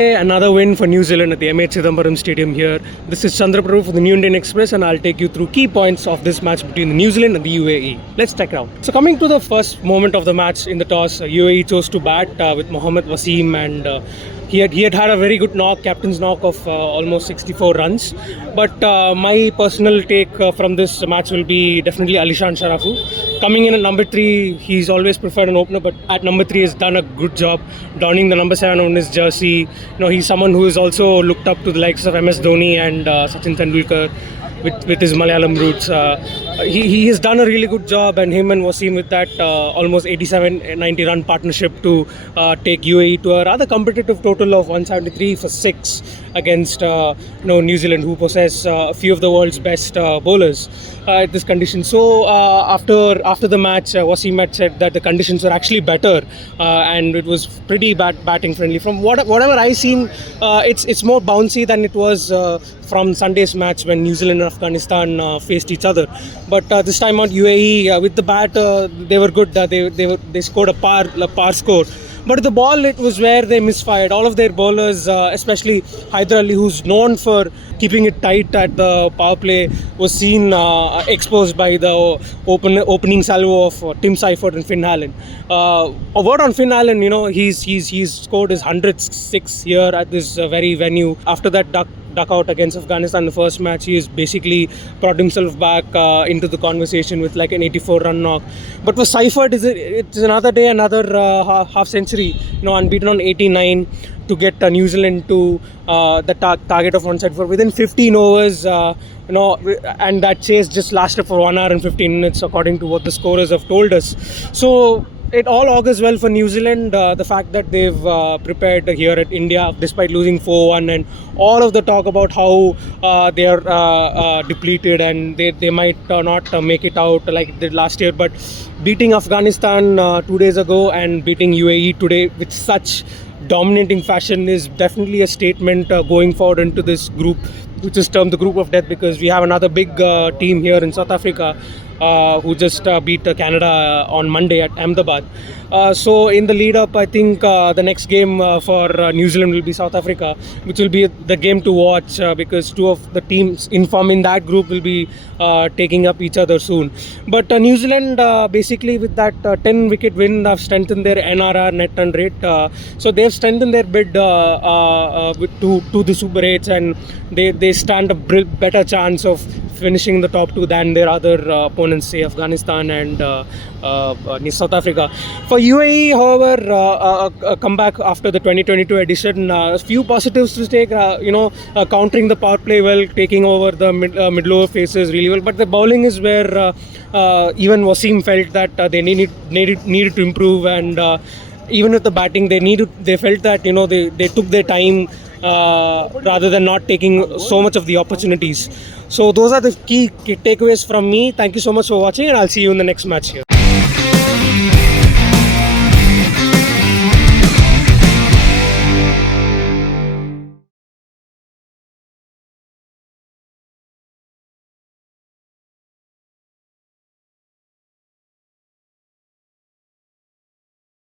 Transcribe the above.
Another win for New Zealand at the M.A. Chidambaram Stadium here. This is Chandra Prabhu for the New Indian Express and I'll take you through key points of this match between New Zealand and the UAE. Let's check it out. So coming to the first moment of the match in the toss, UAE chose to bat with Mohammad Wasim and he had a very good knock, captain's knock of almost 64 runs. But my personal take from this match will be definitely Alishan Sharafu. Coming in at number 3, he's always preferred an opener, but at number 3 has done a good job donning the number 7 on his jersey. He's someone who is also looked up to the likes of MS Dhoni and Sachin Tendulkar with his Malayalam roots. He has done a really good job, and him and Wasim with that almost 87-90 run partnership to take UAE to a rather competitive total of 173 for 6 against New Zealand, who possess a few of the world's best bowlers at this condition. So after the match, Wasim had said that the conditions were actually better and it was pretty batting friendly. From whatever I've seen, it's more bouncy than it was from Sunday's match when New Zealand and Afghanistan faced each other. But this time out, UAE with the bat, they were good. They scored a par score. But the ball, it was where they misfired. All of their bowlers, especially Hyder Ali, who's known for keeping it tight at the power play, was seen exposed by the opening salvo of Tim Seifert and Finn Allen. A word on Finn Allen, he's scored his 106 here at this very venue. After that duck out against Afghanistan in the first match, he has basically brought himself back into the conversation with like an 84 run knock. But for Seifert, it's another day, another half century, unbeaten on 89 to get New Zealand to the target of 174 within 15 overs, and that chase just lasted for 1 hour and 15 minutes according to what the scorers have told us. So it all augurs well for New Zealand. The fact that they've prepared here at India despite losing 4-1, and all of the talk about how they are depleted and they might not make it out like it did last year. But beating Afghanistan 2 days ago and beating UAE today with such dominating fashion is definitely a statement going forward into this group, which is termed the group of death, because we have another big team here in South Africa who just beat Canada on Monday at Ahmedabad. So in the lead up, I think the next game for New Zealand will be South Africa, which will be the game to watch because two of the teams in form in that group will be taking up each other soon. But New Zealand basically with that 10 wicket win have strengthened their NRR, net run rate. So they've strengthened their bid to the Super 8s, and they stand a better chance of finishing the top 2 than their other opponents, say Afghanistan and South Africa. For UAE, however, a comeback after the 2022 edition, a few positives to take, countering the power play well, taking over the middle over phases really well. But the bowling is where even Wasim felt that they needed to improve, and even with the batting, they felt that they took their time rather than not taking so much of the opportunities. So those are the key takeaways from me. Thank you so much for watching, and I'll see you in the next match here.